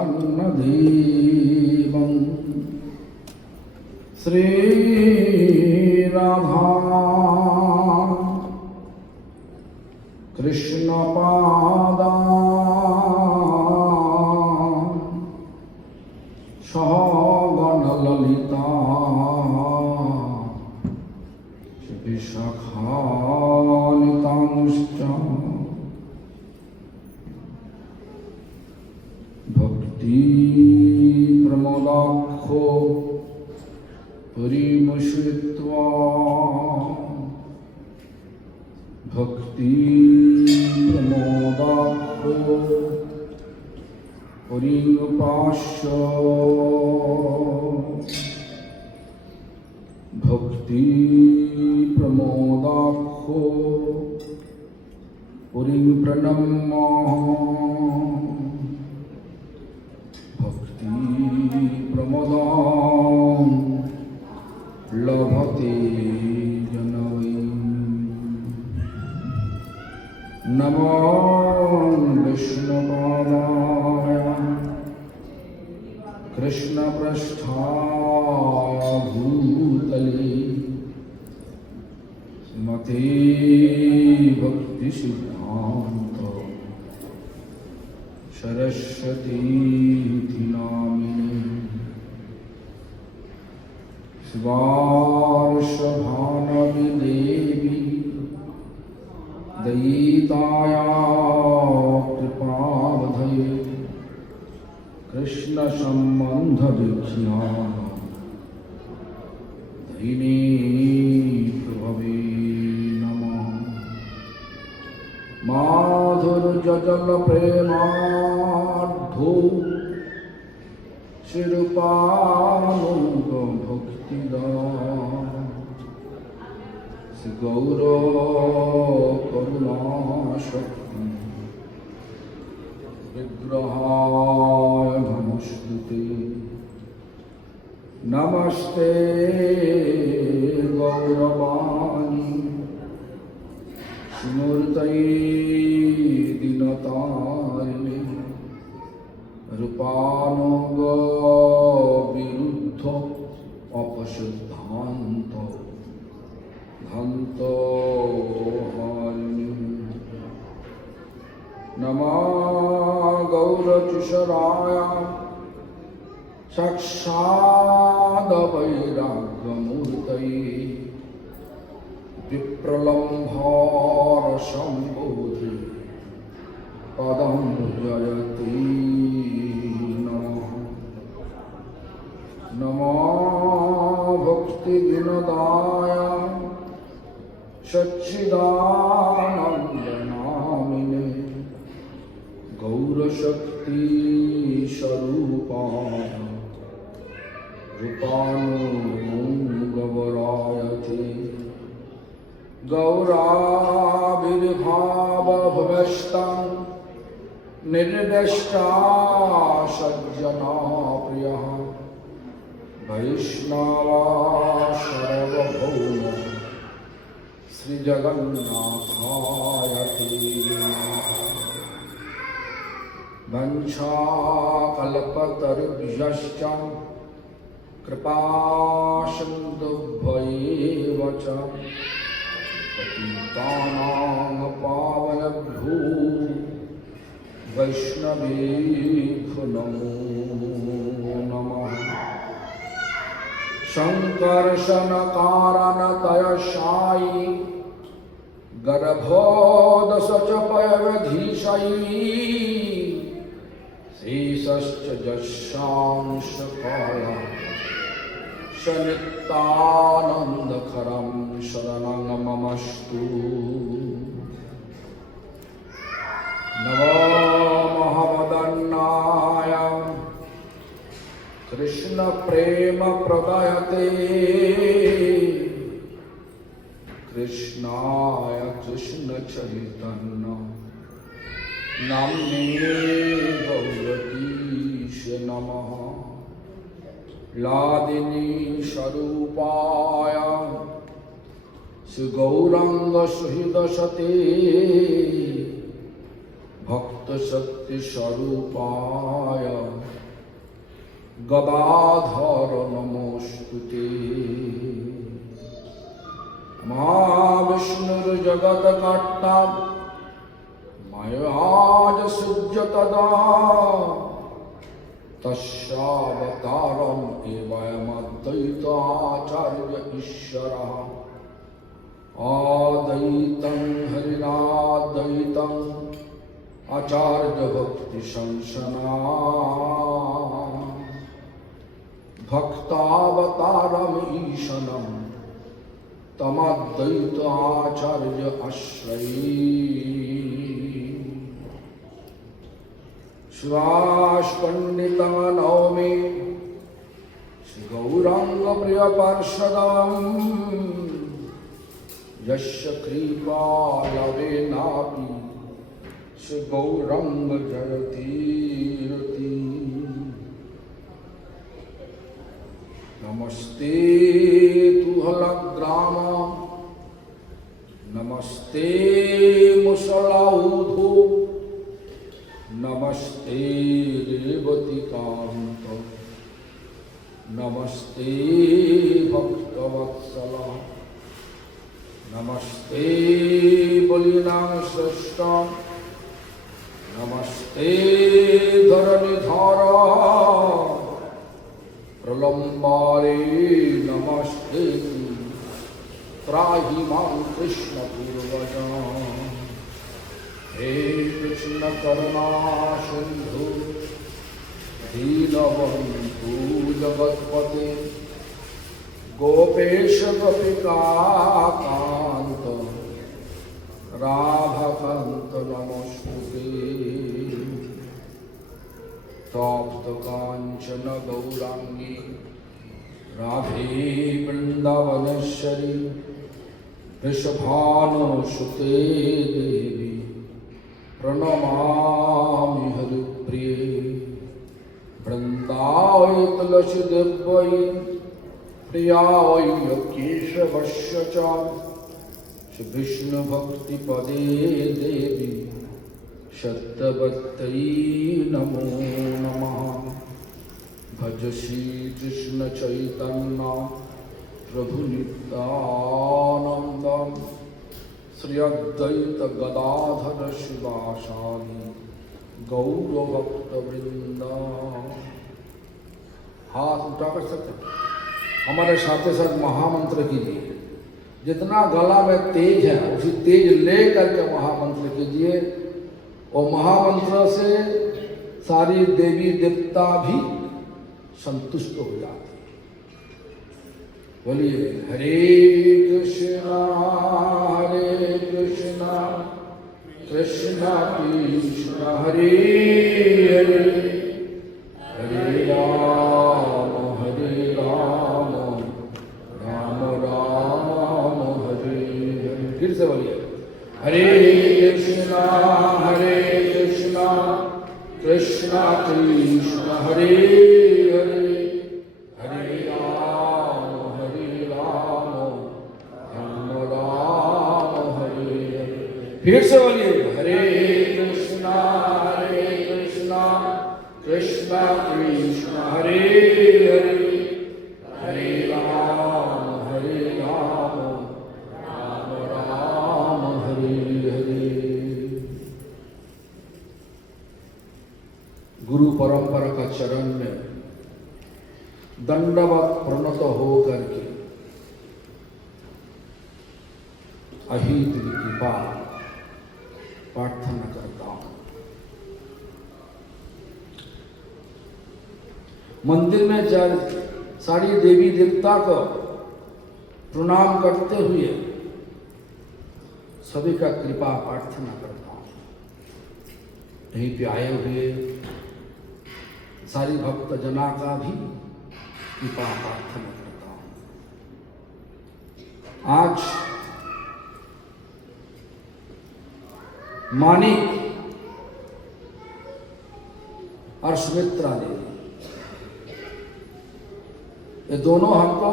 देवं श्री राधा कृष्ण पादा सहगण ललिता विशाखानितांश्च भक्ति प्रमोदाख्यो परिमुषित्वा भक्ति प्रमोदाख्यो परिमुपास्य भक्ति प्रमोदाख्यो परिप्रणम्य प्रमदां लभते जनवै नमो विष्णुपादाय कृष्णपृष्ठाय भूतले मते भक्तिसिद्धान्त सरस्वती नामिने शिवार्षभानवि देवी दयिताया कृपावधये कृष्ण संबंध विख्यान दयिनी प्रभवे नमः माधुर्यजल प्रेमाढ्यो शिरूपानुग भक्तिदान श्री गौर करुणाशक्ति विग्रहाय नमस्ते नमस्ते गौरवाणी मूर्तये दीनतारिणे रूपानुग विरुद्ध अपशुद्धान्त भन्त हारिणे नमः गौरकिशोराय साक्षाद् वैराग्यमूर्तये विप्रलम्भार सम्बोधि पदं जयति नमः नमः भक्तिविनोदाय सच्चिदानन्दनामिने गौरशक्ति स्वरूपाय रूपानुगवरायते गौराविर्भावभुवस्तं निर्दिष्टा सज्जना प्रियः वैष्णवा सर्वभौम श्रीजगन्नाथाय ते वंशाकल्पतरुभ्यश्च कृपासिन्धुभ्यैव च पतितानां पावनेभ्यो वैष्णवेभ्यो नमो नमः संकर्षणकारणतयशायी गर्भोदशचपयवधीशयी शेषश्च जशांशकाया नित्यानन्दकरं शरणं ममस्तु नमो महावदन्नाय कृष्ण प्रेम प्रदायते कृष्णाय कृष्ण चैतन्य नाम्ने गौरकीश नमः लादिनी स्वरूपाय श्री गौरांग सुहृद सते भक्त शक्ति स्वरूपाय गदाधर नमोस्तुते। महाविष्णुर्जगत्कर्ता मयाजसृज्य तदा तस्यावतारम् एवमद्वैताचार्य ईश्वरः आद्वैतं हरिणाद्वैतम् आचार्य भक्ति संसना भक्तावतारम् ईशनम् तमद्वैत आचार्य आश्रये। सुभाष पंडित नवमी श्री गौरांग प्रिय पार्षदम् यस्य कृपा लवेनापि श्री गौरांग जयतीरति। नमस्ते तुहलग्राम नमस्ते मुसलाऊधो नमस्ते रेवतिकांत नमस्ते भक्तवत्सला नमस्ते बलिना श्रेष्ठ नमस्ते धरणिधरा प्रलंबारे नमस्ते त्राहि मां कृष्ण पूर्वजा। हे कृष्ण करुणा सिंधु दीनबंधु जगत्पते गोपेश गोपिकाकांत राधाकांत नमोस्तुते। तप्त कांचन गौरांगी राधे वृंदावनेश्वरी वृषभानुसुते देवी प्रणमामि हरिप्रिये। वृंदावै तुलसी देव्यै प्रियायै केशवस्य च श्री विष्णु भक्ति पदे देवी सत्यवत्यै नमो नमः। भज श्री कृष्ण चैतन्य प्रभु नित्यानंद श्री अद्वैत गदाधर शिवासादि गौर भक्त वृंद। हाथ उठा कर सकते हमारे साथ महामंत्र कीजिए। जितना गला में तेज है उसी तेज ले करके महामंत्र कीजिए और महामंत्र से सारी देवी देवता भी संतुष्ट हो जाते। बोलिए हरे कृष्णा कृष्णा कृष्ण हरे हरे हरे राम राम राम हरे हरे। फिर से बोलिए हरे कृष्णा कृष्णा कृष्ण हरे हरे हरे राम राम राम हरे हरे। फिर से बोलिए हरे कृष्णा कृष्णा कृष्ण हरे हरे हरे राम राम राम हरे हरे। गुरु परंपरा का चरण में दंडवत प्रणत हो करके अहित की कृपा प्रार्थना करता हूं। मंदिर में सारी देवी देवता को प्रणाम करते हुए सभी का कृपा प्रार्थना करता हूं। यहीं पे आए हुए सारी भक्त जना का भी कृपा प्रार्थना करता हूं। आज मानिक और सुमित्रा देवी ये दोनों हमको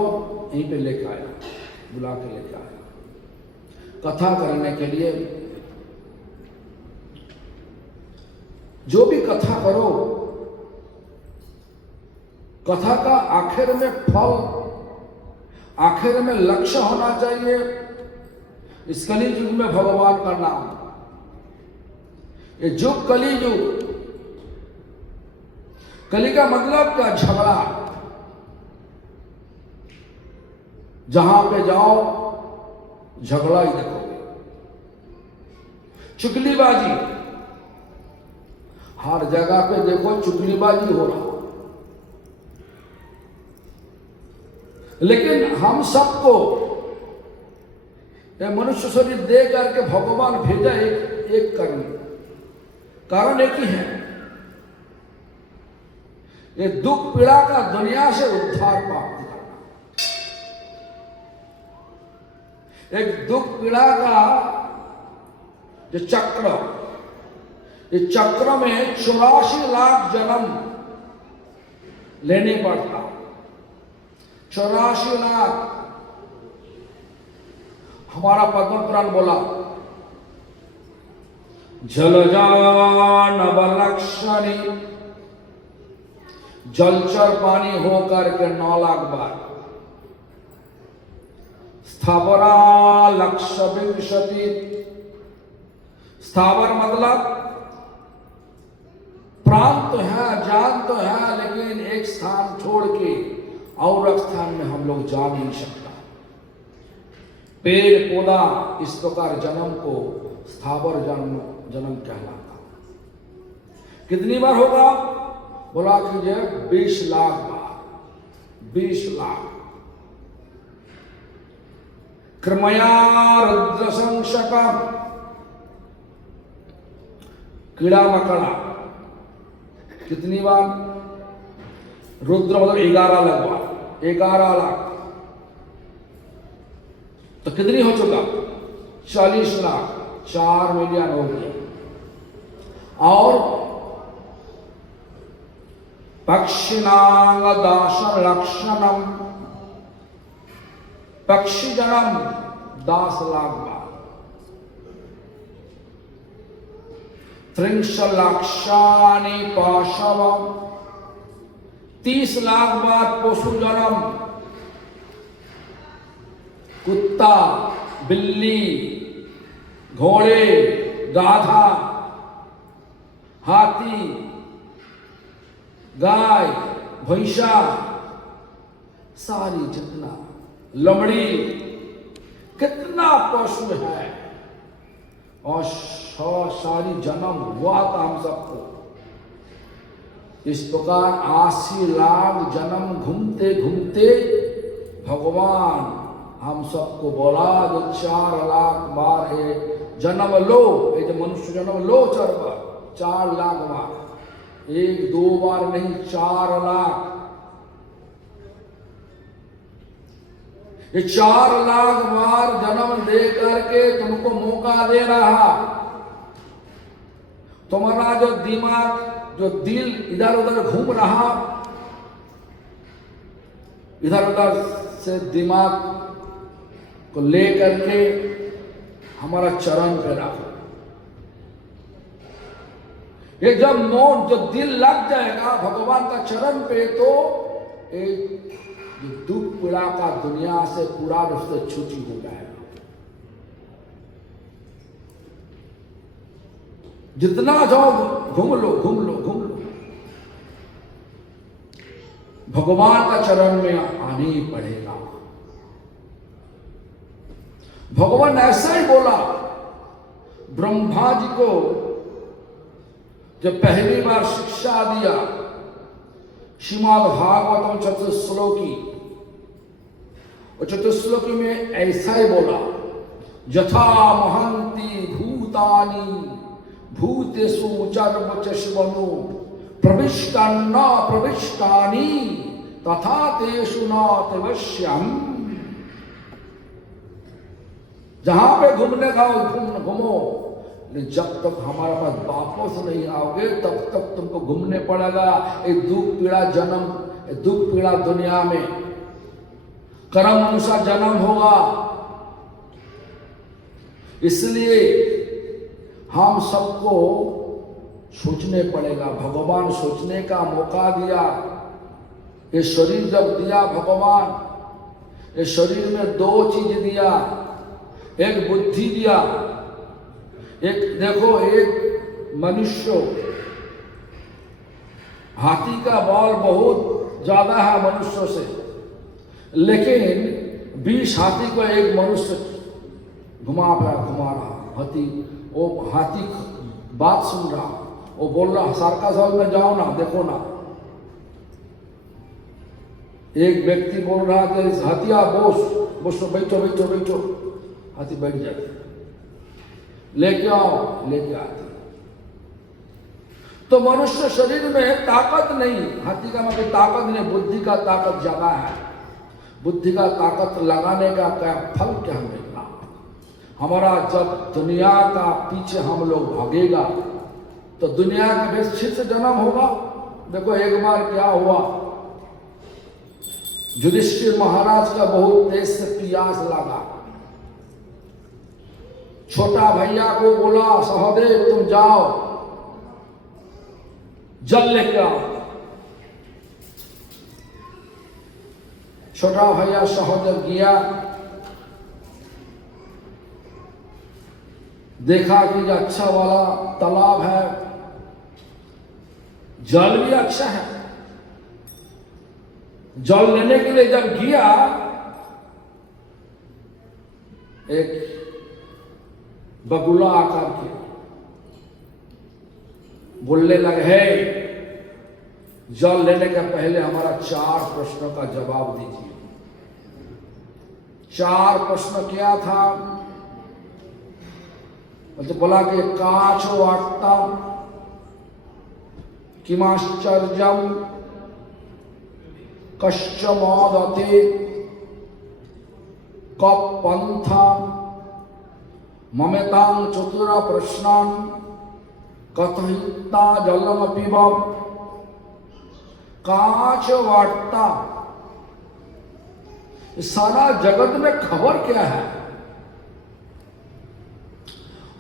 यहीं पे लेकर आया, बुला के लेकर आया कथा करने के लिए। जो भी कथा करो कथा का आखिर में फल, आखिर में लक्ष्य होना चाहिए इस कली युग में भगवान का नाम। ये युग कली युग, कली का मतलब क्या? झगड़ा। जहां पे जाओ झगड़ा ही देखोगे, चुगलीबाजी। हर जगह पे देखो चुगलीबाजी हो रहा। लेकिन हम सबको ये मनुष्य शरीर दे करके भगवान भेजा एक कारण एक ही है, ये दुख पीड़ा का दुनिया से उद्धार प्राप्त करना। एक दुख पीड़ा का जो चक्र, इस चक्र में 84 लाख जन्म लेने पड़ता। 84 लाख। हमारा पद्म पुराण बोला, जलजान नवलक्षणी, जलचर पानी होकर के 9 लाख बार। स्थावरा लक्ष्य विंशति, स्थावर मतलब प्राण तो है, जान तो है, लेकिन एक स्थान छोड़ के और एक स्थान में हम लोग जा नहीं सकता। पेड़ पौधा इस प्रकार जन्म को स्थावर जन्म कहलाता। कितनी बार होगा? बोला कि ये 20 लाख बार। 20 लाख। क्रमया रुद्र संशकम, कीड़ा मकड़ा। कितनी बार? रुद्र मतलब 11 लगवा, 11 लाख। तो कितनी हो चुका? 40 लाख। 4 मिलियन हो गया। और पक्षिणांग दासन लक्षणम, पक्षी जन्म 10 लाख बार। 30 लाक्षानि पाशवम, 30 लाख बार पशु जन्म। कुत्ता, बिल्ली, घोड़े, गाधा, हाथी, गाय, भैंसा, सारी जितना, लमड़ी, कितना पशु है। और सारी जन्म हुआ था हम सबको। इस प्रकार 80 लाख जन्म घूमते घूमते भगवान हम सबको बोला जो 4 लाख बार है जन्म लो। ये जो मनुष्य जन्म लो 4 बार, 4 लाख बार, 1-2 बार नहीं, 4 लाख। ये 4 लाख बार जन्म दे करके तुमको मौका दे रहा। तुम्हारा जो दिमाग, जो दिल इधर उधर घूम रहा, इधर उधर से दिमाग को लेकर के हमारा चरण पे रखो। ये जब मोन, जो दिल लग जाएगा भगवान का चरण पे, तो एक दुख पीड़ा का दुनिया से पूरा रूप से छुट्टी हो जाएगा। जितना जाओ घूम लो, घूम लो, घूम लो। भगवान का चरण में आने ही पड़ेगा। भगवान ऐसा ही बोला ब्रह्मा जी को जब पहली बार शिक्षा दिया, श्रीमद् भागवतम चतुश्लोकी, और चतुश्लोकी में ऐसा ही बोला, यथा महंती भूतानि भूतेषु चर्वचश्वनो प्रविष्टान्न प्रविष्टानि तथा तेषु न तवश्यम। जहां पे घूमने का घूमो, जब तक हमारे पास वापस नहीं आओगे तब तक तुमको घूमने पड़ेगा। एक दुख पीड़ा जन्म, दुख पीड़ा दुनिया में कर्म अनुसार जन्म होगा। इसलिए हम सबको सोचने पड़ेगा। भगवान सोचने का मौका दिया। ये शरीर जब दिया भगवान, ये शरीर में दो चीज दिया, एक बुद्धि दिया, एक देखो एक मनुष्य, हाथी का बल बहुत ज्यादा है मनुष्य से, लेकिन 20 हाथी को एक मनुष्य घुमा रहा। हाथी बात सुन रहा, वो बोल रहा सर्कस हॉल में जाओ ना, देखो ना। एक व्यक्ति बोल रहा था हाथिया बोस बैठो बैठो बैठो, हाथी बैठ जाते, लेके आओ, लेके आते। तो मनुष्य शरीर में ताकत नहीं, हाथी का मतलब ताकत नहीं, बुद्धि का ताकत ज्यादा है। बुद्धि का ताकत लगाने का क्या फल क्या मिलना। हमारा जब दुनिया का पीछे हम लोग भागेगा तो दुनिया के फिर से जन्म होगा। देखो एक बार क्या हुआ, युधिष्ठिर महाराज का बहुत तेज से प्यास लगा। छोटा भैया को बोला सहदेव तुम जाओ जल लेके आओ। छोटा भैया सहदेव गया, देखा कि अच्छा वाला तालाब है, जल भी अच्छा है। जल लेने के लिए जब गया, एक बगुला आकर के बोलने लगे, है जल लेने के पहले हमारा 4 प्रश्नों का जवाब दीजिए। 4 प्रश्न क्या था? मतलब बोला कि काचो वार्ता किमाश्चर्यम कश्च मोदते कपंथा ममतां चतुरा प्रश्नान कथयिता जलम पिबम। काच वार्ता, सारा जगत में खबर क्या है?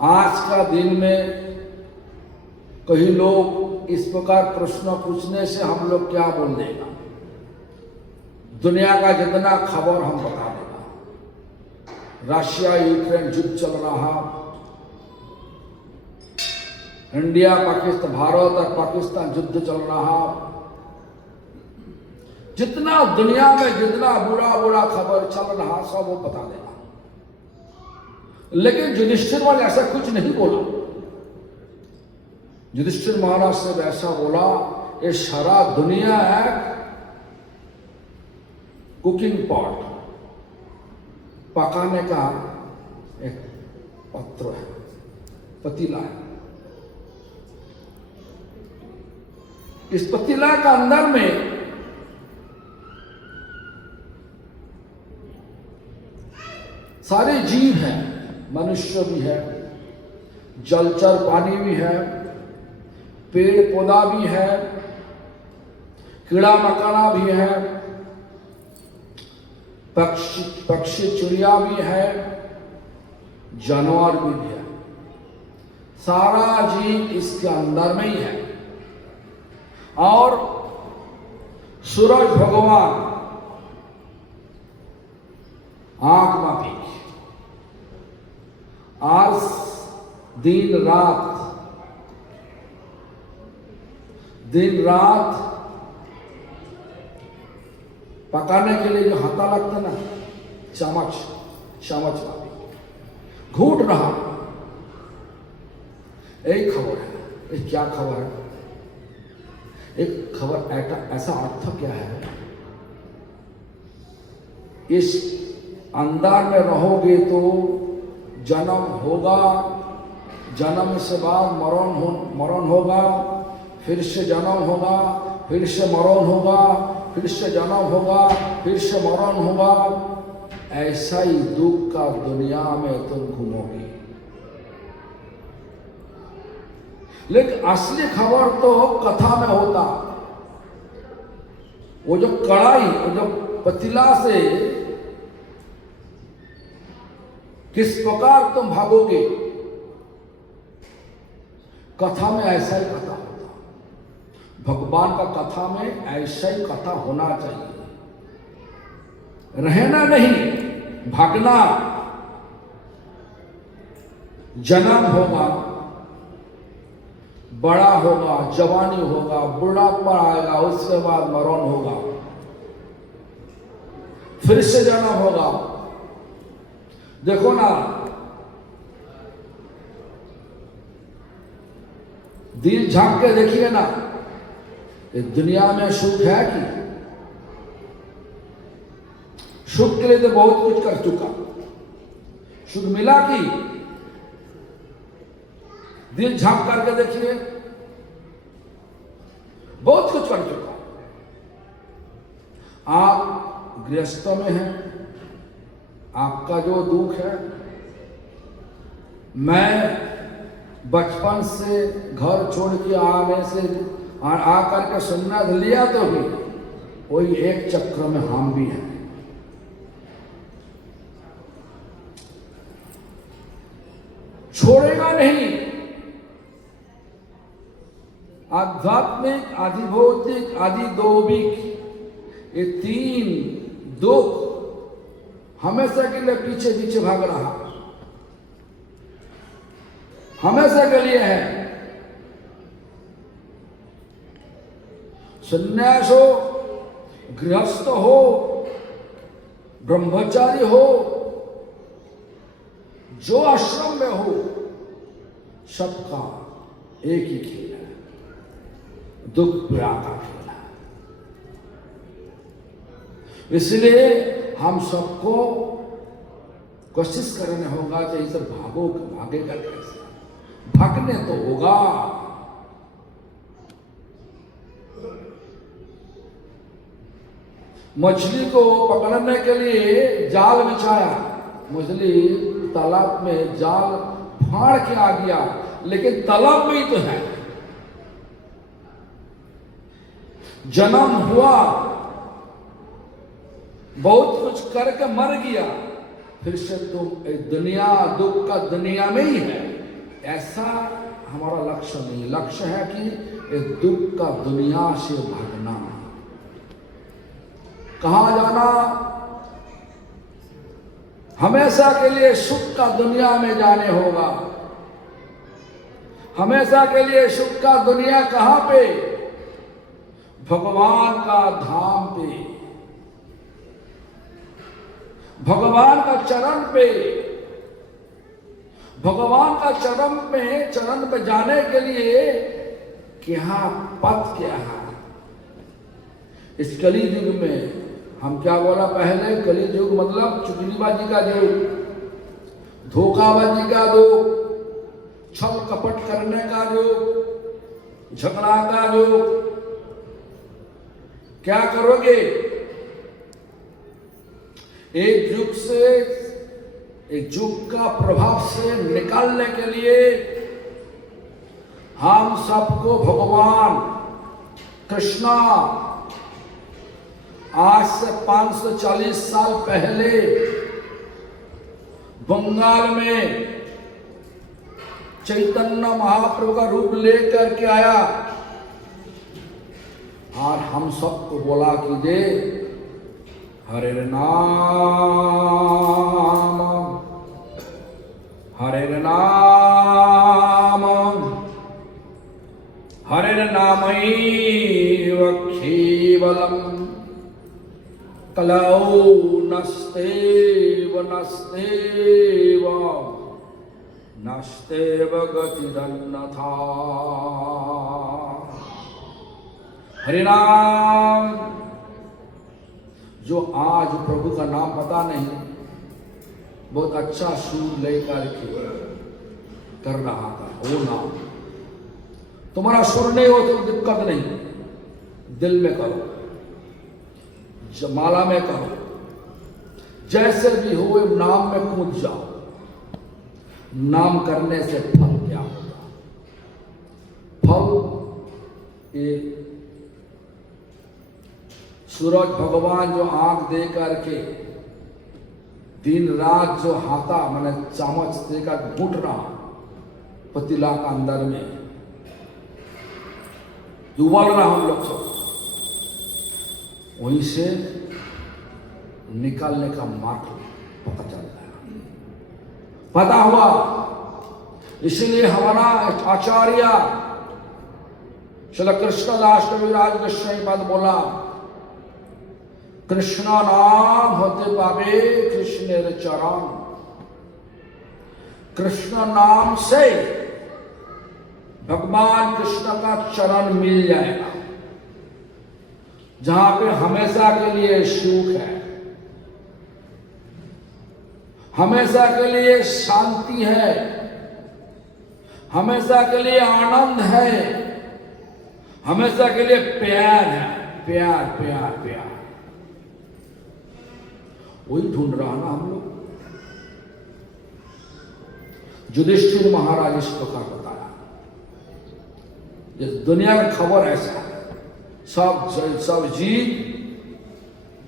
आज का दिन में कई लोग इस प्रकार प्रश्न पूछने से हम लोग क्या बोल देगा, दुनिया का जितना खबर हम बता देगा। रशिया यूक्रेन युद्ध चल रहा, इंडिया पाकिस्तान, भारत और पाकिस्तान युद्ध चल रहा, जितना दुनिया में जितना बुरा बुरा खबर चल रहा सब वो बता देगा। लेकिन युधिष्ठिर महाराज ऐसा कुछ नहीं बोला। युधिष्ठिर महाराज से ऐसा बोला, ये सारा दुनिया है कुकिंग पॉट, पकाने का एक पात्र है, पतीला है। इस पतीला का अंदर में सारे जीव हैं, मनुष्य भी है, जलचर पानी भी है, पेड़ पौधा भी है, कीड़ा मकोड़ा भी है, पक्षी चिड़िया भी है, जानवर भी है। सारा जीव इसके अंदर में ही है। और सूरज भगवान आंख मापी, आज दिन रात पकाने के लिए जो हाथा लगता ना, चमच घूट रहा। एक खबर है, एक क्या खबर है? एक खबर ऐसा अर्थ क्या है, इस अंदर में रहोगे तो जन्म होगा, जन्म से बाद मरण होगा, फिर से जन्म होगा, फिर से मरण होगा, फिर से जन्म होगा, फिर से मरण होगा। ऐसा ही दुख का दुनिया में तुम घूमोगे। लेकिन असली खबर तो कथा में होता। वो जो कढ़ाई, वो जो पतीला से किस प्रकार तुम भागोगे, कथा में ऐसा ही कथा होता। भगवान का कथा में ऐसा ही कथा होना चाहिए, रहना नहीं, भागना। जन्म होगा, बड़ा होगा, जवानी होगा, बुढ़ापा आएगा, उसके बाद मरण होगा, फिर से जन्म होगा। देखो ना, दिल झांक के देखिए ना, इस दुनिया में सुख है कि? सुख के लिए तो बहुत कुछ कर चुका, सुख मिला कि? दिल झांक करके देखिए, बहुत कुछ कर चुका। आप गृहस्थों में हैं, आपका जो दुख है, मैं बचपन से घर छोड़ के आने से आकर के सुन्नत लिया तो भी वही एक चक्र में हम भी हैं। छोड़ेगा नहीं। आध्यात्मिक, आधिभौतिक, आधिदैविक, ये तीन दुख हमेशा के लिए पीछे पीछे भाग रहा, हमेशा के लिए है। संन्यास हो, गृहस्थ हो, ब्रह्मचारी हो, जो आश्रम में हो, सबका एक ही खेल है, दुख पीड़ा का खेल है। इसलिए हम सबको कोशिश करने होगा कि इसे भागेगा कैसे? भागने तो होगा। मछली को पकड़ने के लिए जाल बिछाया, मछली तालाब में जाल फाड़ के आ गया, लेकिन तालाब में ही तो है। जन्म हुआ, बहुत कुछ करके मर गया, फिर से तुम दुनिया, दुख का दुनिया में ही है। ऐसा हमारा लक्ष्य नहीं। लक्ष्य है कि इस दुख का दुनिया से भागना। कहां जाना? हमेशा के लिए सुख का दुनिया में जाने होगा। हमेशा के लिए सुख का दुनिया कहां पे? भगवान का धाम पे, भगवान का चरण पे। भगवान का चरण पे जाने के लिए क्या पथ क्या है? इस कली युग में हम क्या बोला पहले? कली युग मतलब चुगलीबाजी का युग, धोखाबाजी का युग, छल कपट करने का युग, झगड़ा का युग। क्या करोगे? एक युग से, एक युग का प्रभाव से निकालने के लिए हम सबको भगवान कृष्णा आज से 540 साल पहले बंगाल में चैतन्य महाप्रभु का रूप लेकर के आया और हम सबको बोला कि जे हरे नाम, हरे नाम, हरे नामैव केवलम कलौ नस्तेव नस्तेव नस्तेव गतिरन्यथा। हरे नाम, जो आज प्रभु का नाम पता नहीं, बहुत अच्छा सुर लेकर के कर रहा था वो नाम। तुम्हारा सुर नहीं हो तो दिक्कत नहीं, दिल में करो, माला में करो, जैसे भी हो नाम में कूद जाओ। नाम करने से फल क्या होगा? फल एक सूरज भगवान जो आंख दे करके दिन रात जो हाथा मैंने चामच देकर घूट रहा पतीला का अंदर में, उबाल रहा हम लोग सब, वहीं से निकालने का मार्ग पता चल रहा है, पता हुआ। इसलिए हमारा आचार्य श्री कृष्णदास कविराज गोस्वामी पद बोला, कृष्ण नाम होते पावे कृष्ण चरण। कृष्ण नाम से भगवान कृष्ण का चरण मिल जाएगा, जहां पे हमेशा के लिए सुख है, हमेशा के लिए शांति है, हमेशा के लिए आनंद है, हमेशा के लिए प्यार है। प्यार प्यार प्यार, वही ढूंढ रहा ना हम लोग। युधिष्ठिर महाराज इस प्रकार बताया, ये दुनिया का खबर ऐसा है, सब जीव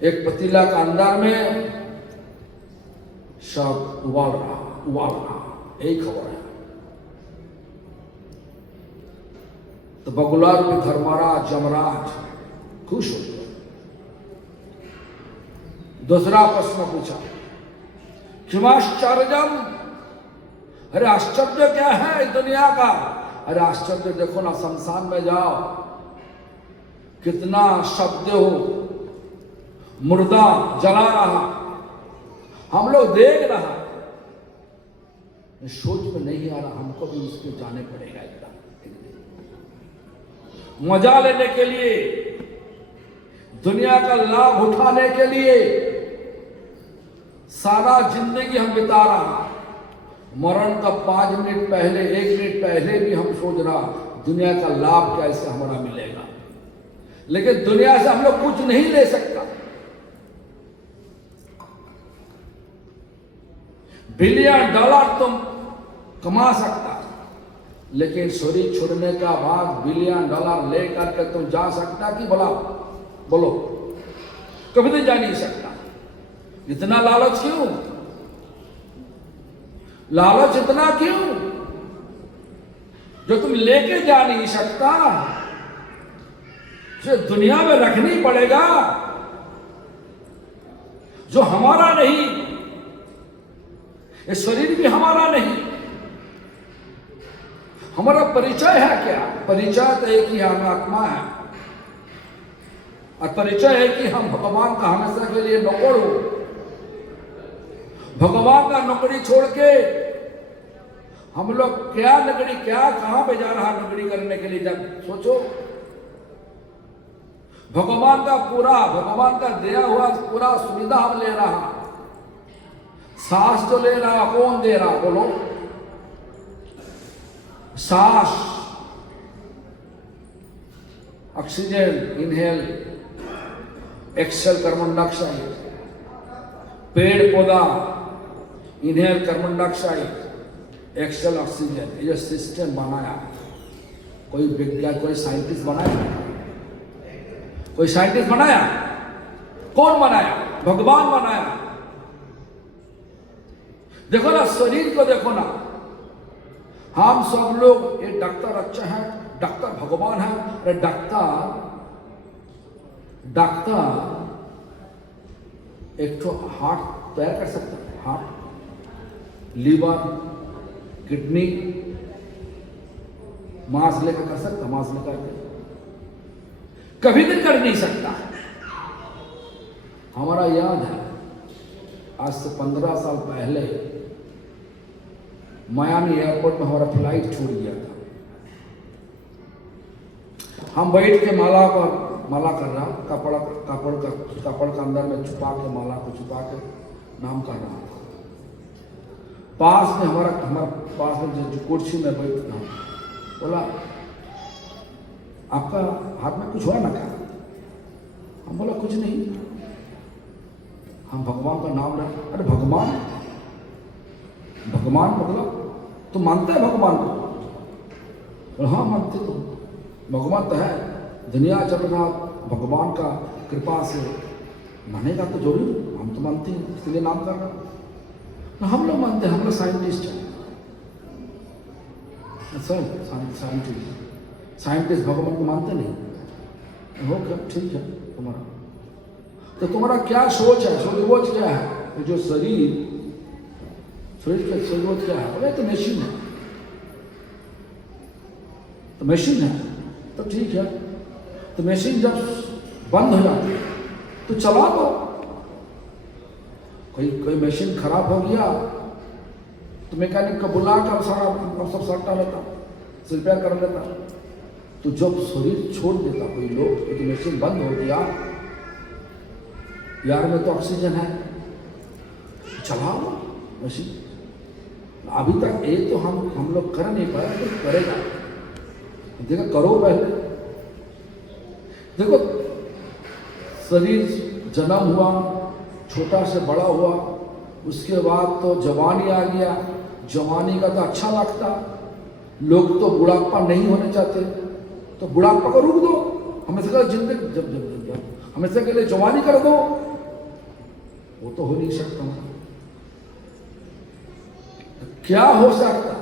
एक पतीला का अंदर में सब उबाल रहा, यही खबर है। तो बगुलार में धर्मराज यमराज खुश हो गए। दूसरा प्रश्न पूछा, किमाश्चर्यम, अरे आश्चर्य क्या है इस दुनिया का? अरे आश्चर्य देखो ना, शमशान में जाओ, कितना शब्द हो, मुर्दा जला रहा, हम लोग देख रहा, सोच में नहीं आ रहा, हमको भी उसके जाने पड़ेगा एकदम, मजा लेने के लिए, दुनिया का लाभ उठाने के लिए सारा जिंदगी हम बिता रहा। मरण का 5 मिनट पहले, 1 मिनट पहले भी हम सोच रहा दुनिया का लाभ कैसे हमारा मिलेगा, लेकिन दुनिया से हम लोग कुछ नहीं ले सकता। $1 बिलियन तुम कमा सकता, लेकिन शरीर छोड़ने का बाद $1 बिलियन लेकर के तुम जा सकता कि बोलो, कभी नहीं जा नहीं सकता। इतना लालच क्यों? लालच इतना क्यों जो तुम लेके जा नहीं सकता, जो दुनिया में रखनी पड़ेगा, जो हमारा नहीं, ये शरीर भी हमारा नहीं। हमारा परिचय है क्या? परिचय तो एक ही, हम आत्मा है, और परिचय है कि हम भगवान का हमेशा के लिए नौकर हो। भगवान का नौकरी छोड़ के हम लोग क्या नौकरी, क्या कहां पे जा रहा नौकरी करने के लिए? जब सोचो, भगवान का दिया हुआ पूरा सुविधा हम ले रहा, सांस तो ले रहा, कौन दे रहा बोलो? सांस, oxygen inhale, exhale carbon dioxide, पेड़ पौधा inhale carbon dioxide, exhale oxygen. ये सिस्टम बनाया कोई विज्ञान, कोई साइंटिस्ट बनाया? कोई साइंटिस्ट बनाया? कौन बनाया? भगवान बनाया। देखो ना, शरीर को देखो ना, हम सब लोग, ये डॉक्टर अच्छा है, डॉक्टर भगवान है। अरे डॉक्टर एक तो हार्ट तैयार कर सकता है, हार्ट, लीवर, किडनी, मांस लेकर कर सकता, मांस लेकर के कभी भी कर नहीं सकता। हमारा याद है, आज से 15 साल पहले मायामी एयरपोर्ट में हमारा फ्लाइट छूट गया था। हम बैठ के माला कर रहा, कपड़ का अंदर में छुपा के, माला को छुपा के नाम कर रहा था। पास में हमारा पास में जो कुर्सी में बैठ था, बोला आपका हाथ में कुछ हुआ ना क्या? हम बोला कुछ नहीं, हम भगवान का नाम रहा। अरे भगवान मतलब तुम मानते है भगवान को? हाँ मानते, तो भगवान तो है, दुनिया चल रहा भगवान का कृपा से, मानेगा तो जरूर, हम तो मानते हैं, इसलिए नाम कर रहा। हम लोग मानते हैं, हम लोग साइंटिस्ट हैं, साइंटिस्ट। साइंटिस्ट भगवान को मानते नहीं। हो क्या, ठीक है तुम्हारा, तो तुम्हारा क्या सोच है, सोच क्या है? जो शरीर का सोच क्या है? बोले तो मशीन है, तो मशीन है तो ठीक है। तो मशीन जब बंद हो जाती है तो चला दो। कोई मशीन खराब हो गया तो मैकेनिक को बुला कर सारा सब सट्टा लेता, रिपेयर कर लेता। तो जब शरीर छोड़ देता कोई लोग, तो मशीन बंद हो गया, यार में तो ऑक्सीजन है, चलाओ मशीन। अभी तक ये तो हम लोग कर नहीं पाए, तो करेगा। देखो करो पहले। देखो शरीर जन्म हुआ, छोटा से बड़ा हुआ, उसके बाद तो जवानी आ गया। जवानी का तो अच्छा लगता, लोग तो बुढ़ापा नहीं होने चाहते, तो बुढ़ापा को रुक दो, हमेशा जिंदगी जब हमेशा के लिए जवानी कर दो, वो तो हो नहीं सकता। क्या हो सकता?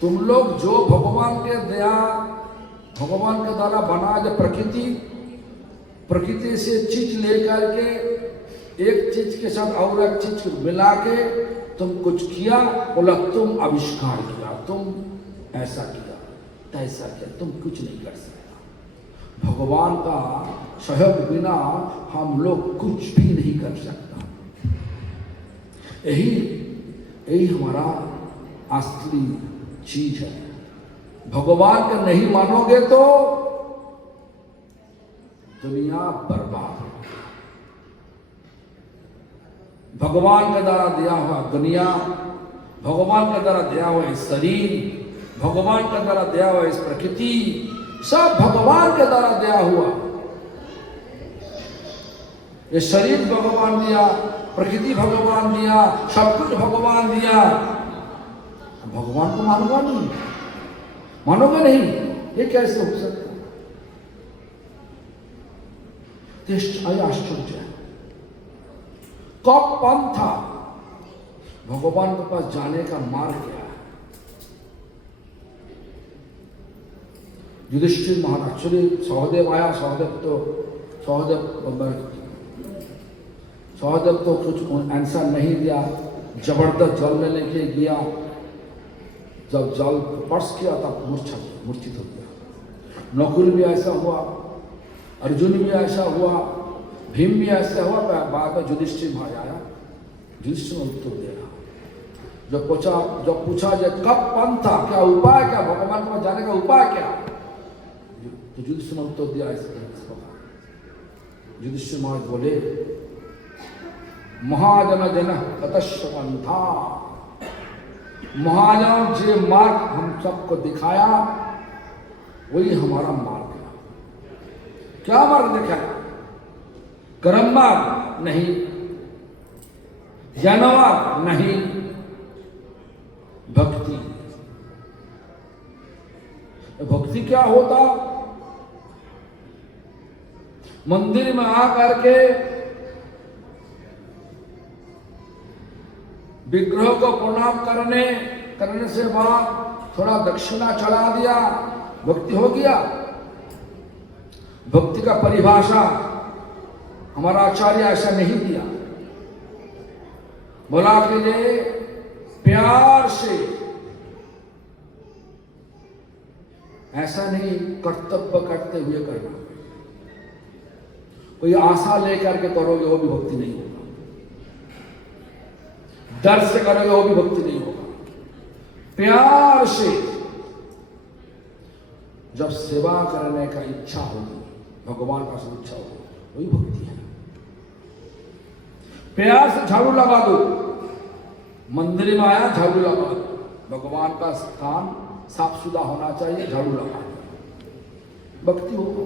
तुम लोग जो भगवान के द्वारा बना, जो प्रकृति से चीज लेकर के एक चीज के साथ और एक चीज मिला के तुम कुछ किया, बोला तुम आविष्कार किया, तुम ऐसा किया, तैसा किया, तुम कुछ नहीं कर सकता। भगवान का सहयोग बिना हम लोग कुछ भी नहीं कर सकता। यही हमारा असली चीज है। भगवान का नहीं मानोगे तो दुनिया बर्बाद हो। भगवान के द्वारा दिया हुआ दुनिया, भगवान के द्वारा दिया हुआ इस शरीर, भगवान के द्वारा दिया हुआ इस प्रकृति, सब भगवान के द्वारा दिया हुआ। ये शरीर भगवान दिया, प्रकृति भगवान दिया, सब कुछ भगवान दिया। भगवान को मानोगा नहीं, मानोगे नहीं, ये कैसे हो सकता? आश्चर्य है। कब पंथ था? भगवान के पास जाने का मार्ग क्या है? युधिष्ठिर महाराज, सहदेव आया, सहदेव तो कुछ आंसर नहीं दिया, जबरदस्त जल लेने के लिए गया। जब जल स्पर्श किया तब मूर्छित हो गया। नकुल भी ऐसा हुआ, अर्जुन भी ऐसा हुआ, भीम भी ऐसा हुआ। बाद में युधिष्ठिर महाराज आया, युधिष्ठिर ने उत्तर दिया। जब पूछा जब कब पंथ था, क्या उपाय, क्या भगवान के पास जाने का उपाय क्या, तो युधिष्ठिर ने उत्तर दिया इस प्रकार। युधिष्ठिर महाराज बोले, महाजन जन ततश्वंथा, महाजन जे मार्ग हम सबको दिखाया वही हमारा मार्ग है। क्या मार्ग दिखाया? कर्म मार्ग नहीं, ज्ञान मार्ग नहीं, भक्ति। भक्ति क्या होता? मंदिर में आकर के विग्रह को प्रणाम करने से बाद थोड़ा दक्षिणा चढ़ा दिया, भक्ति हो गया। भक्ति का परिभाषा हमारा आचार्य ऐसा नहीं दिया। बोला कि ये प्यार से, ऐसा नहीं कर्तव्य करते हुए करना। कोई आशा लेकर के करोगे वो भी भक्ति नहीं होगा, डर से करोगे वो भी भक्ति नहीं होगा। प्यार से जब सेवा करने का इच्छा होगी, भगवान का सब इच्छा होगी, वही भक्ति है। प्यार से झाड़ू लगा दो, मंदिर में आया झाड़ू लगा दो, भगवान का स्थान साफ सुथरा होना चाहिए, झाड़ू लगा दो, भक्ति होगा।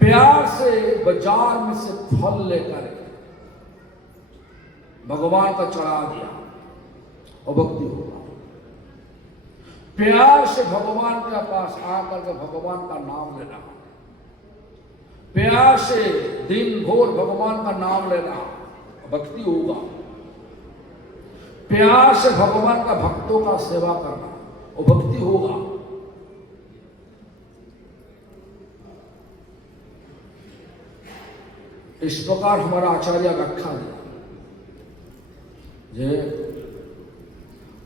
प्यार से बाजार में से फल लेकर भगवान का चढ़ा दिया और भक्ति होगा। प्यार से भगवान के पास आकर के भगवान का नाम लेना, प्यार से दिन भर भगवान का नाम लेना, भक्ति होगा। प्यार से भगवान का भक्तों का सेवा करना और भक्ति होगा। इस प्रकार हमारा आचार्य व्याख्या दिया जे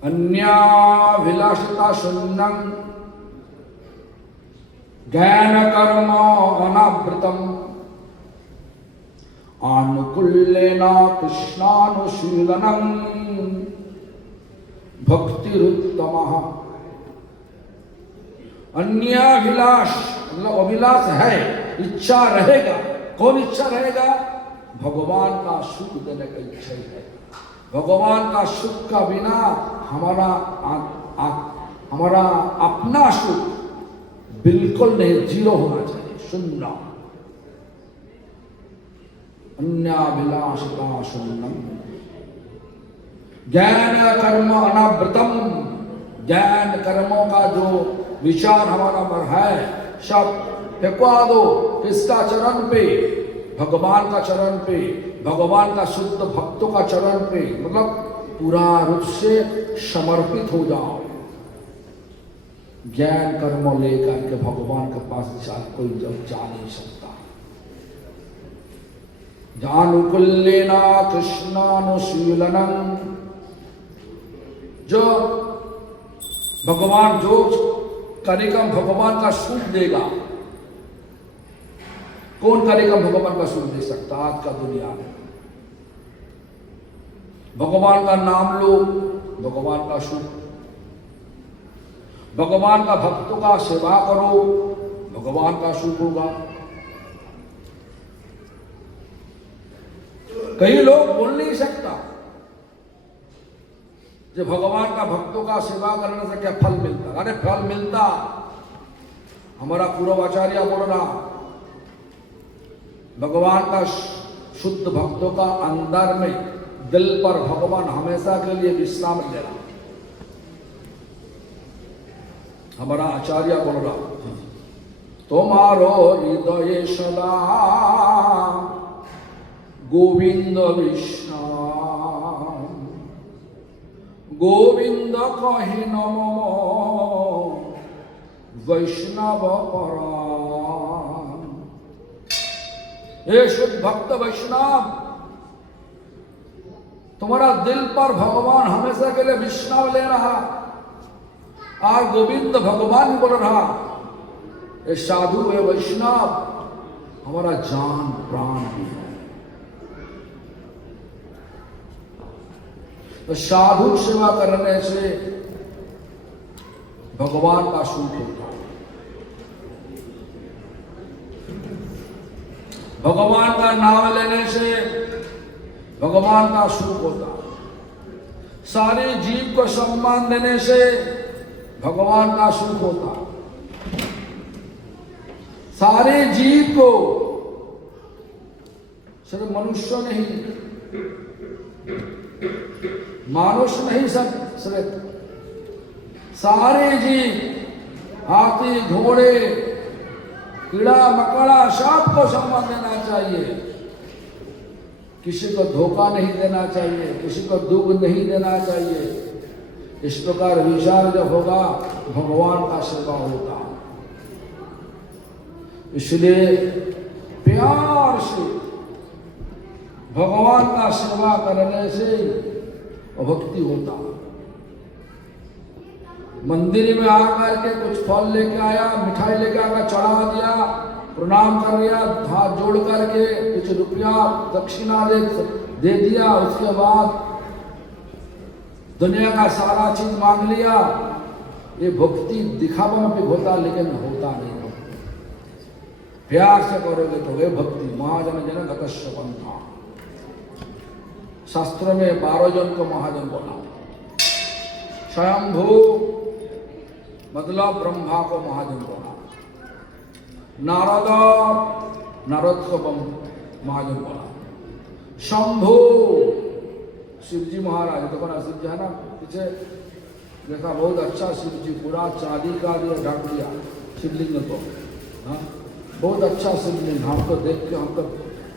अन्याभिलाषिता शून्यं ज्ञान कर्म अनावृतम आनुकूल्येन कृष्णानुशीलनम भक्तिरुत्तमः। अन्याभिलाष मतलब अभिलाष है, इच्छा रहेगा। कौन इच्छा रहेगा? भगवान का सुख देने का इच्छा ही है। भगवान का सुख का बिना हमारा अपना सुख बिल्कुल नहीं, जीरो होना चाहिए, शून्य। अन्याभिलाषिता शून्यम ज्ञान कर्म अनावृतम। ज्ञान कर्मों का जो विचार हमारा पर है सब फेंकवा दो। किसका चरण पे? भगवान का चरण पे, भगवान का शुद्ध भक्तों का चरण पे, मतलब पूरा रूप से समर्पित हो जाओ। ज्ञान कर्म लेकर के भगवान के पास कोई जब जा नहीं सकता। जानुकुल्येन कृष्णानुशीलनम, जो भगवान जो करेगा भगवान का सुख देगा। कौन करेगा भगवान का सुख दे सकता आज का दुनिया में? भगवान का नाम लो, भगवान का सुख। भगवान का भक्तों का सेवा करो, भगवान का सुख होगा। कई लोग बोल नहीं सकता जो भगवान का भक्तों का सेवा करने से क्या फल मिलता? अरे फल मिलता। हमारा पूर्वाचार्य बोल रहा, भगवान का शुद्ध भक्तों का अंदर में दिल पर भगवान हमेशा के लिए विश्राम ले रहा। हमारा आचार्य बोल रहा, तुम्हारो हृदय सदा गोविंद विष्णु गोविंद कहि नमो वैष्णव पराम। हे शुद्ध भक्त वैष्णव, तुम्हारा दिल पर भगवान हमेशा के लिए विश्राम ले रहा और गोविंद भगवान बोल रहा। ये साधु है वैष्णव, हमारा जान प्राण भी है। तो साधु सेवा करने से भगवान का सुख होता है। भगवान का नाम लेने से भगवान का सुख होता है। सारे जीव को सम्मान देने से भगवान का सुख होता है। सारे जीव को, सिर्फ मनुष्य नहीं, मानुष नहीं, सब सिर्फ सारे जीव, हाथी घोड़े कीड़ा मकोड़ा सबको सम्मान देना चाहिए। किसी को धोखा नहीं देना चाहिए, किसी को दुख नहीं देना चाहिए। इस प्रकार विचार जब होगा भगवान का सेवा होता। इसलिए प्यार से भगवान का सेवा करने से भक्ति होता। मंदिर में आकर के कुछ फल लेके आया, मिठाई लेके आकर चढ़ा दिया, प्रणाम कर दिया, हाथ जोड़ करके कुछ रुपया दक्षिणा दे दिया, उसके बाद दुनिया का सारा चीज मांग लिया। ये भक्ति दिखावा में होता, लेकिन होता नहीं। प्यार से करोगे तो वे भक्ति। महाजन जन गतस्व पंथा, शास्त्र में 12 जन को महाजन बोला। स्वयंभू मतलब ब्रह्मा को महाजन बोला। नारद को महाजन बोला। शंभु शिवजी महाराज, तो बना शिव जी है ना पीछे देखा, बहुत अच्छा शिवजी, पूरा चांदी का दिया ढक दिया शिवलिंग को। हाँ, बहुत अच्छा शिवलिंग। हमको देख के हमको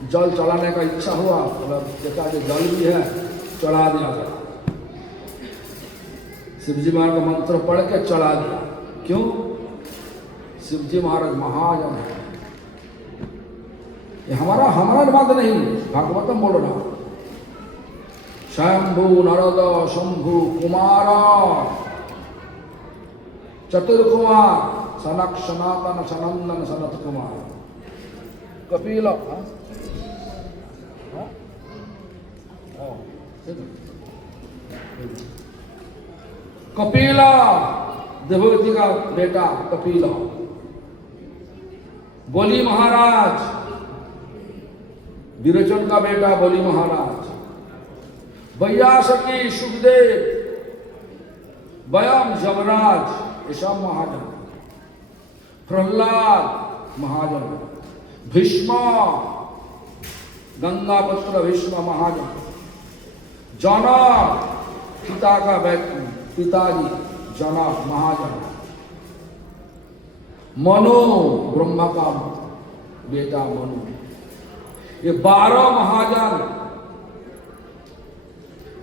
जल चढ़ाने का इच्छा हुआ, मतलब देखा जो जल भी है, चढ़ा दिया गया। शिवजी महाराज का मंत्र पढ़ के चढ़ा दिया। क्यों? शिवजी महाराज महाजन है। ये हमारा हमारा बात नहीं, भागवतम बोल रहा। शंभु नरद शंभु कुमार चतुर्कुमार सनक सनातन सनंदन सनत कुमार कपिल। कपिला देवहूति का बेटा कपिला, बलि महाराज विरोचन का बेटा बलि महाराज, वैयासकी सुखदेव, वयम जमराज ये सब महाजन, प्रहलाद महाजन, भीष्म गंगापुत्र भीष्म महाजन, जनक पिता का पिताजी जनक महाजन, मनु ब्रह्मा का बेटा मनु, ये 12 महाजन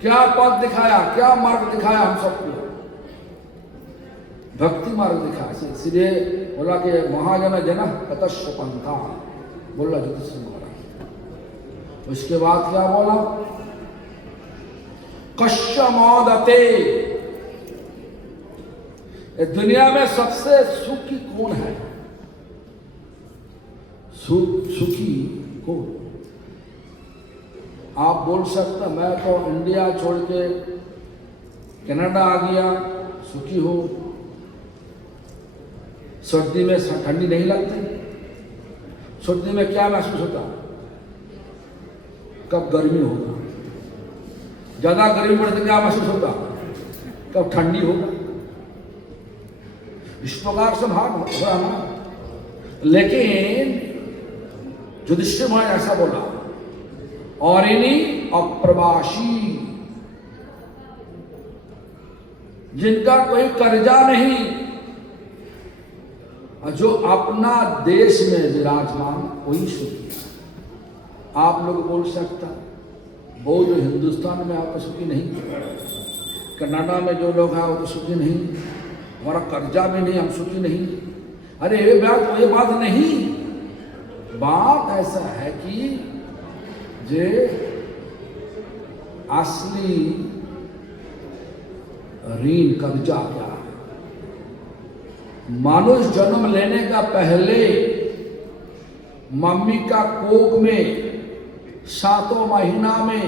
क्या पद दिखाया, क्या मार्ग दिखाया हम सबको, भक्ति मार्ग दिखाया। इसलिए बोला कि महाजन जन ततश्च पंथा, बोला ज्योतिष महाराज। उसके बाद क्या बोला, कश्यमोदते, दुनिया में सबसे सुखी कौन है, सुखी कौन? आप बोल सकते मैं तो इंडिया छोड़ के कनाडा आ गया, सुखी हो। सर्दी में ठंडी नहीं लगती, सर्दी में क्या महसूस होता, कब गर्मी होगा, ज्यादा गर्मी पड़ती क्या महसूस होता, कब ठंडी होगा, इस प्रकार से भाग हो रहा ना। लेकिन युधिष्ठिर महाराज ऐसा बोला, और इन्हीं अप्रवासी, जिनका कोई कर्जा नहीं, जो अपना देश में विराजमान वही सुखी है। आप लोग बोल सकता बौद्ध हिंदुस्तान में आप सुखी नहीं, कनाडा में जो लोग हैं वो तो सुखी नहीं, हमारा कर्जा भी नहीं, हम सुखी नहीं। अरे ये बात नहीं, बात ऐसा है कि जे असली ऋण कर्जा क्या है। मानुष जन्म लेने का पहले मम्मी का कोख में 7वां महीना में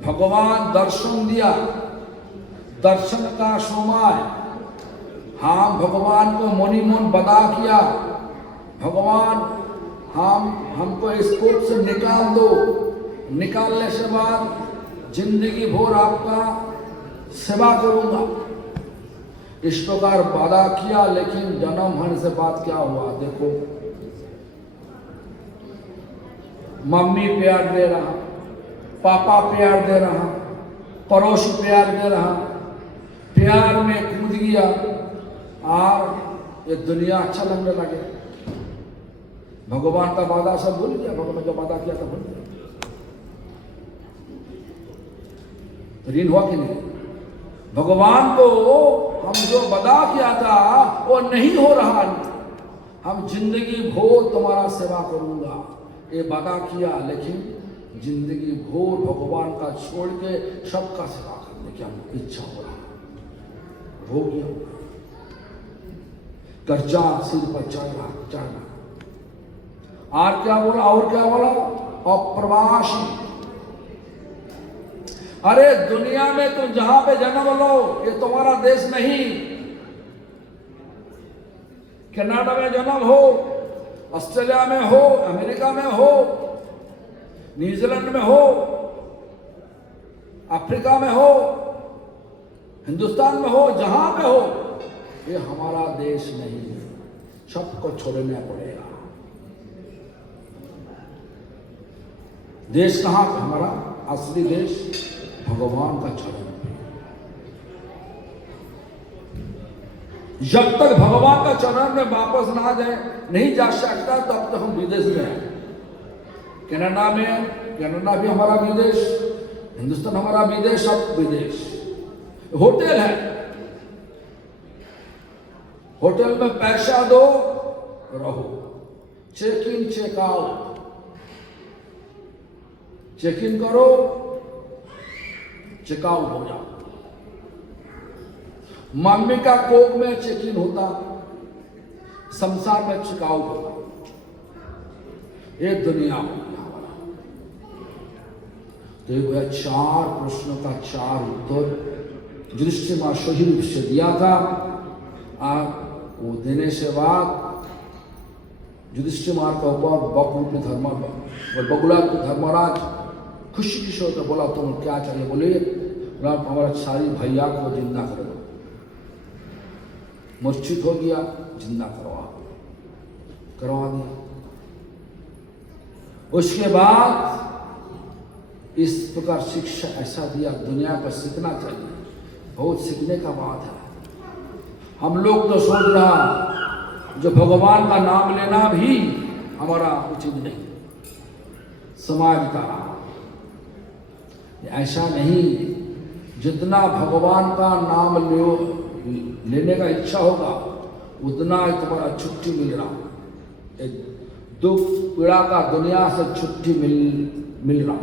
भगवान दर्शन दिया, दर्शन का समय हम भगवान को मनी मन बदा किया, भगवान हमको इस कोख से निकाल दो, निकालने से बाद जिंदगी भर आपका सेवा करूंगा, इस प्रकार वादा किया। लेकिन जन्म होने से बाद क्या हुआ, देखो मम्मी प्यार दे रहा, पापा प्यार दे रहा, पड़ोसी प्यार दे रहा, प्यार में कूद गया और ये दुनिया अच्छा लगने लगे। भगवान का वादा सब भूल गया, भगवान जो वादा किया था भूल गया। ऋण हुआ कि नहीं? भगवान को हम जो वादा किया था वो नहीं हो रहा, हम जिंदगी भर तुम्हारा सेवा करूंगा ये वादा किया, लेकिन जिंदगी भर भगवान का छोड़ के सबका सेवा करने की हमको इच्छा हो रहा, हो गया, कर्जा सिर पर चढ़ना। और क्या बोला, और क्या बोला, अप्रवासी। अरे दुनिया में तुम जहां पे जन्म लो ये तुम्हारा देश नहीं, कनाडा में जन्म हो, ऑस्ट्रेलिया में हो, अमेरिका में हो, न्यूजीलैंड में हो, अफ्रीका में हो, हिंदुस्तान में हो, जहां पे हो, ये हमारा देश नहीं है, सबको छोड़ना पड़ेगा। देश कहां पे? हमारा असली देश भगवान का चरण। जब तक भगवान का चरण में वापस ना जाए, नहीं जा सकता, तब तक हम विदेश में हैं। कनाडा भी हमारा विदेश, हिंदुस्तान हमारा विदेश, सब विदेश। होटल है, होटल में पैसा दो रहो, check in check out, check in करो, चेकआउट हो जाओ। मम्मी का कोख में चेक इन होता, शमशान में चेकआउट होता। ये दुनिया हो गया हमारा। तो ये 4 प्रश्नों का 4 उत्तर युधिष्ठिर महाराज सही रूप से दिया था। वो देने से बाद युधिष्ठिर महाराज का ऊपर बकुला धर्मराज खुशी खुशी होकर बोला, तुम क्या चाहिए? बोले हमारा सारी भैया को जिंदा कर दो, मूर्छित हो गया, जिंदा करवा दिया। उसके बाद इस प्रकार शिक्षा ऐसा दिया, दुनिया पर सीखना चाहिए, बहुत सीखने का बात है। हम लोग तो सोच रहा जो भगवान का नाम लेना भी हमारा उचित नहीं, समाज का ऐसा नहीं। जितना भगवान का नाम लेने का इच्छा होगा उतना ही तुम्हारा छुट्टी मिल रहा, दुख पीड़ा का दुनिया से छुट्टी मिल रहा,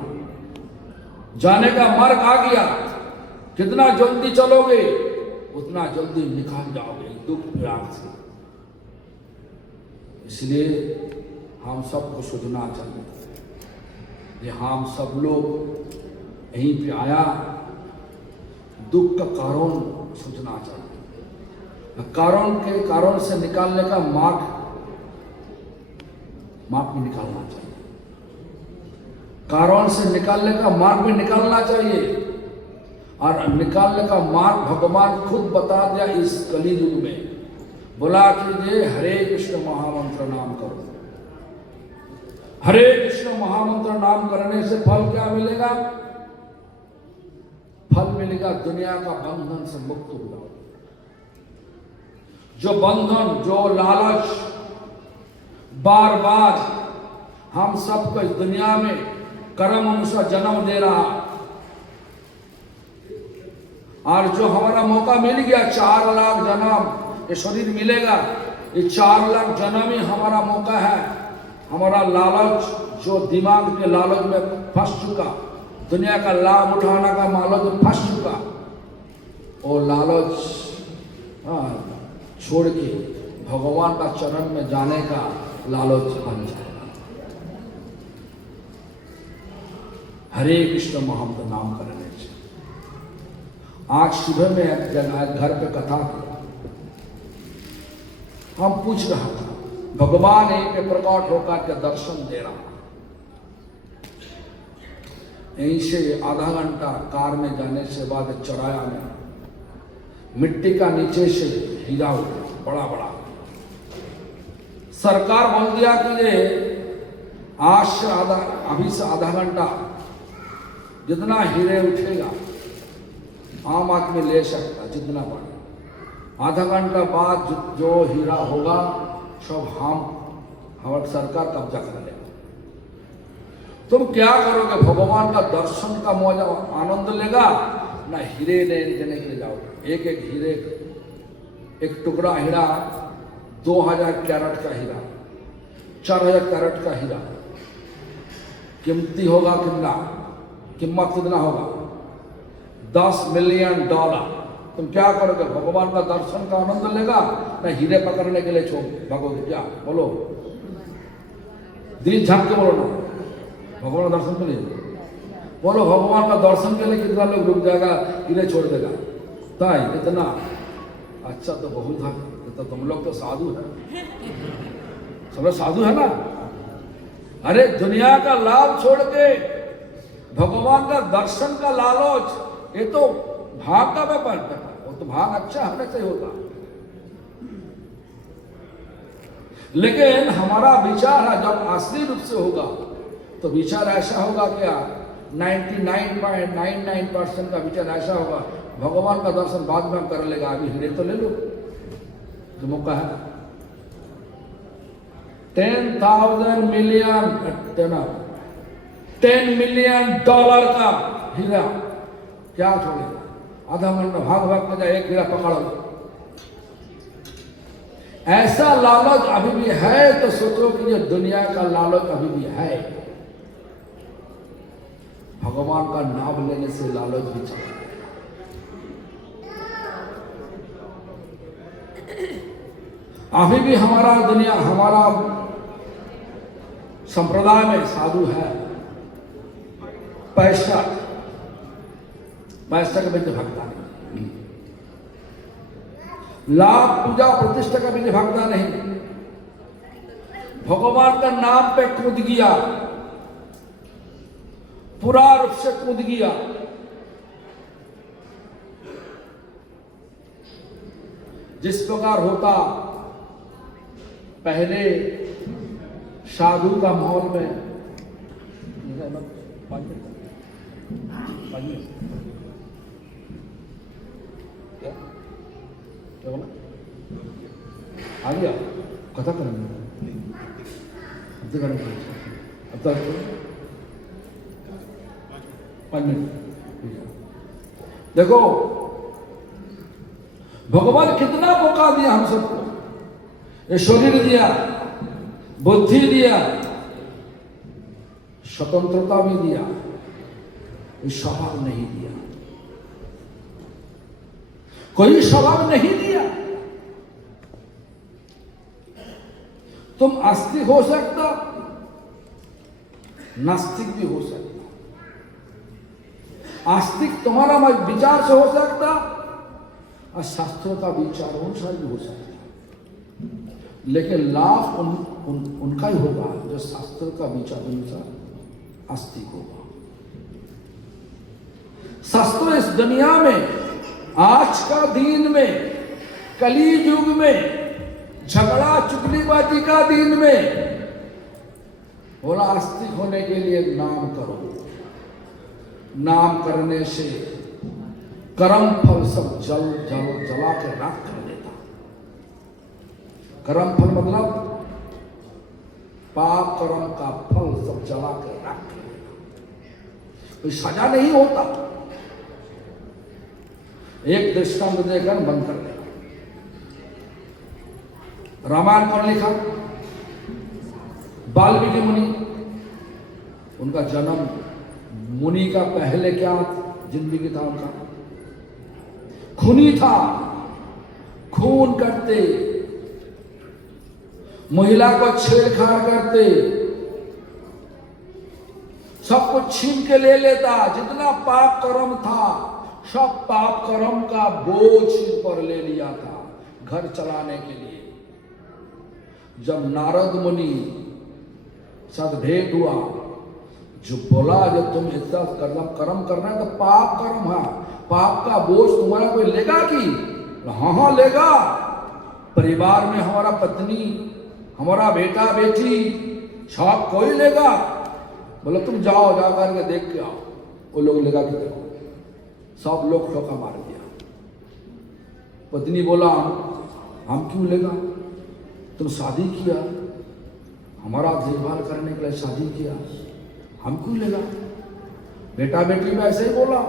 जाने का मार्ग आ गया। कितना जल्दी चलोगे उतना जल्दी निकाल जाओगे दुख पीड़ा से। इसलिए हम सबको सोचना चाहिए कि हम सब लोग यहीं पे आया, दुख का कारण सोचना चाहिए, कारण से निकालने का मार्ग भी निकालना चाहिए, कारण से निकालने का मार्ग भी निकालना चाहिए। और निकालने का मार्ग भगवान खुद बता दिया इस कली युग में, बोला कि ये हरे कृष्ण महामंत्र नाम करो। हरे कृष्ण महामंत्र नाम करने से फल क्या मिलेगा? फल मिलेगा दुनिया का बंधन से मुक्त हुआ। जो बंधन, जो लालच बार बार हम सबको इस दुनिया में कर्म अनुसार जन्म दे रहा, और जो हमारा मौका मिल गया 4 लाख जन्म ये शरीर मिलेगा, ये 4 लाख जन्म ही हमारा मौका है। हमारा लालच, जो दिमाग के लालच में फंस चुका, दुनिया का लाभ उठाने का लालच में फंस चुका, वो लालच छोड़ के भगवान का चरण में जाने का लालच बन जाएगा। हरे कृष्ण महामंत्र नाम करने से। आज सुबह में एक जगह घर पे कथा किया, हम पूछ रहा था, भगवान यहीं पे प्रकट होकर के दर्शन दे रहा, यहीं से आधा घंटा कार में जाने से बाद चौराया में मिट्टी का नीचे से हीरा बड़ा बड़ा, सरकार बोल दिया कि ये आज से अभी से आधा घंटा जितना हीरे उठेगा आम आदमी ले सकता, जितना बड़ा, आधा घंटा बाद जो हीरा होगा सब हमारी सरकार कब्जा कर लेगा। तुम क्या करोगे? भगवान का दर्शन का मौजा आनंद लेगा ना हीरे लेने के लिए जाओगे? एक एक हीरे, एक टुकड़ा हीरा 2000 कैरेट का हीरा, 4000 कैरेट का हीरा कीमती होगा कितना? कीमत कितना होगा? $10 मिलियन। तुम क्या करोगे? भगवान का दर्शन का आनंद लेगा ना हीरे पकड़ने के लिए छोड़ भागोगे? क्या बोलो, दिल झांक के बोलो ना, भगवान का दर्शन के लिए बोलो। भगवान का दर्शन के लिए कितना लोग रुक जाएगा, हीरे छोड़ देगा? ताई इतना अच्छा तो बहुत है, तो तुम लोग तो साधु है, सब साधु है ना। अरे दुनिया का लाभ छोड़ के भगवान का दर्शन का लालच, ये तो भाग का व्यापार है, वो तो भाग अच्छा होने से होगा। लेकिन हमारा विचार है जब असली रूप से होगा तो विचार ऐसा होगा, क्या 99.99% का विचार ऐसा होगा, भगवान का दर्शन बाद में कर लेगा, अभी हीरे तो ले लो, जो मौका है। 10 मिलियन डॉलर का हीरा क्या छोड़ेगा? आधा घंटा भाग के जाए, एक हीरा पकड़ लो। ऐसा लालच अभी भी है तो सोचो कि ये दुनिया का लालच अभी भी है। भगवान का नाम लेने से लालच भी चला गया। अभी भी हमारा दुनिया, हमारा संप्रदाय में साधु है, पैसा का बीच भागता नहीं, लाभ पूजा प्रतिष्ठा का बीच भागता नहीं, भगवान का नाम पे कूद गया, पूरा रूप से कूद गया। जिस प्रकार होता पहले साधु का माहौल में, क्या बोला आ गया कथा करेंगे अब तक 5 मिनट। देखो भगवान कितना मौका दिया हम सबको, ये शरीर दिया, बुद्धि दिया, स्वतंत्रता भी दिया, स्वभाव नहीं दिया, कोई स्वभाव नहीं दिया। तुम आस्तिक हो सकता, नास्तिक भी हो सकता। आस्तिक तुम्हारा विचार से हो सकता और शास्त्रों का विचार अनुसार भी हो सकता, लेकिन लाभ उनका ही होगा जो शास्त्र का विचार अनुसार आस्तिक होगा। शास्त्र इस दुनिया में, आज का दिन में, कली युग में, झगड़ा चुगलीबाजी का दिन में बोला आस्तिक होने के लिए नाम करो। नाम करने से कर्म फल सब जला के राख कर देता। कर्म फल मतलब पाप कर्म का फल सब जला के राख कर देता, कोई सजा नहीं होता। एक दृष्टांत देकर बंद कर देगा। रामायण कौन लिखा? वाल्मीकि मुनि। उनका जन्म, मुनि का पहले क्या जिंदगी था उनका? खूनी था, खून करते, महिला को छेड़छाड़ करते, सब कुछ छीन के ले लेता। जितना पाप कर्म था सब पाप कर्म का बोझ सिर पर ले लिया था घर चलाने के लिए। जब नारद मुनि साथ भेंट हुआ, जो बोला जब तुम इतना कर्म करना है तो पाप कर्म है, पाप का बोझ तुम्हारा कोई लेगा कि? हाँ लेगा। परिवार में हमारा पत्नी, हमारा बेटा बेटी सब कोई लेगा। बोला तुम जाओ, जा करके देख के आओ। वो लोग लेगा कि देखो, सब लोग ठोका मार दिया। पत्नी बोला हम क्यों लेगा, तुम शादी किया, हमारा देखभाल करने के लिए शादी किया, हम क्यों लेगा। बेटा बेटी में ऐसा ही बोला,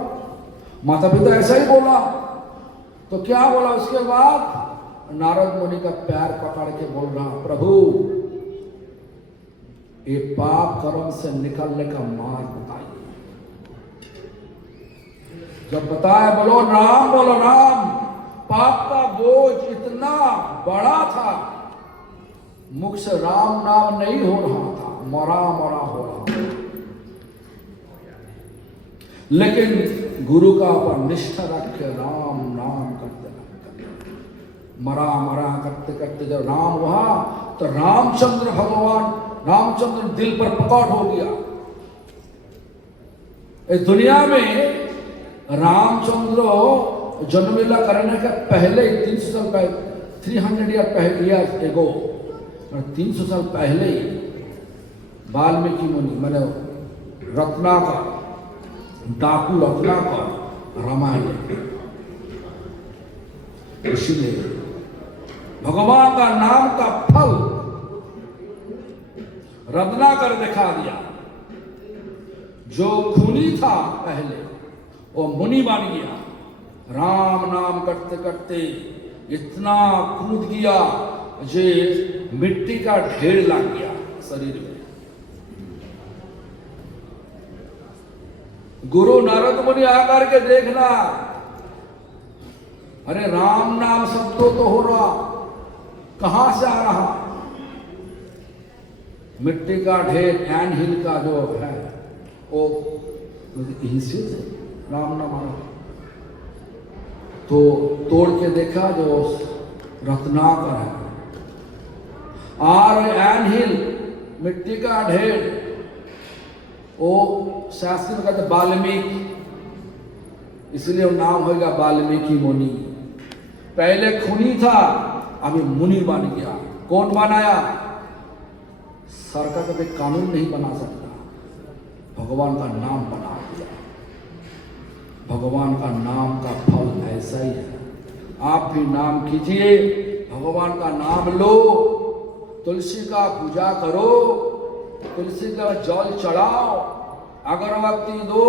माता पिता ऐसा ही बोला, तो क्या बोला? उसके बाद नारद मुनि का पैर पकड़ के बोल रहा, प्रभु ये पाप कर्म से निकलने का मार्ग बताइए। जब बताया बोलो राम, बोलो राम। पाप का बोझ इतना बड़ा था, मुख से राम नाम नहीं हो रहा था, मरा मरा हो रहा था। लेकिन गुरु का ऊपर निष्ठा रख के राम नाम करते मरा मरा करते करते जब राम हुआ तो रामचंद्र भगवान, रामचंद्र दिल पर प्रकट हो गया। इस दुनिया में रामचंद्र जन्मलीला करने के पहले 300 साल पहले, 300 ईयर एगो, 300 साल पहले ही वाल्मीकि मुनि मैंने रत्नाकर, डाकू रत्नाकर रामायण। इसलिए भगवान का नाम का फल रत्नाकर दिखा दिया। जो खूनी था पहले वो मुनि बन गया। राम नाम करते करते इतना कूद गया जे मिट्टी का ढेर लग गया शरीर में। गुरु नारद मुनि आकर के देखना, अरे राम नाम शब्दों तो हो रहा, कहां से आ रहा? मिट्टी का ढेर, एन हिल का जो है वो यहीं से राम नाम आ रहा। तो तोड़ के देखा जो रत्नाकर है, आर एन हिल मिट्टी का ढेर, वो शास्त्र में कहते वाल्मीकि, इसलिए वो नाम होगा वाल्मीकि मुनि। पहले खूनी था, अभी मुनि बन गया। कौन बनाया? सरकार कभी कानून नहीं बना सकता, भगवान का नाम बना दिया। भगवान का नाम का फल ऐसा ही है। आप भी नाम कीजिए, भगवान का नाम लो, तुलसी का पूजा करो, तुलसी का जल चढ़ाओ, अगरबत्ती दो,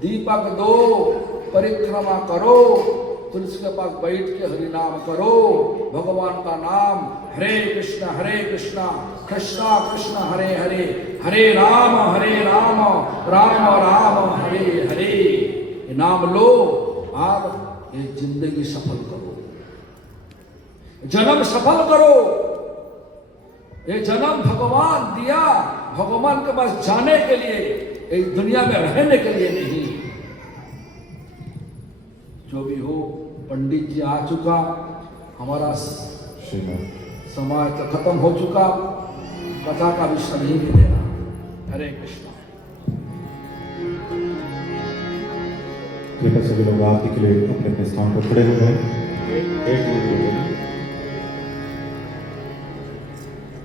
दीपक दो, परिक्रमा करो, तुलसी के पास बैठ के हरि नाम करो। भगवान का नाम हरे कृष्ण कृष्णा कृष्ण हरे हरे, हरे राम राम राम हरे हरे। ये नाम लो और ये जिंदगी सफल करो, जन्म सफल करो। ये जन्म भगवान दिया, भगवान के पास जाने के लिए, इस दुनिया में रहने के लिए नहीं। जो भी हो, पंडित जी आ चुका, हमारा समय तो खत्म हो चुका, कथा का विषय नहीं मिलेगा। हरे कृष्ण। कृपया सभी लोग आरती के लिए अपने अपने स्थान पर खड़े हो गए। एक मिनट।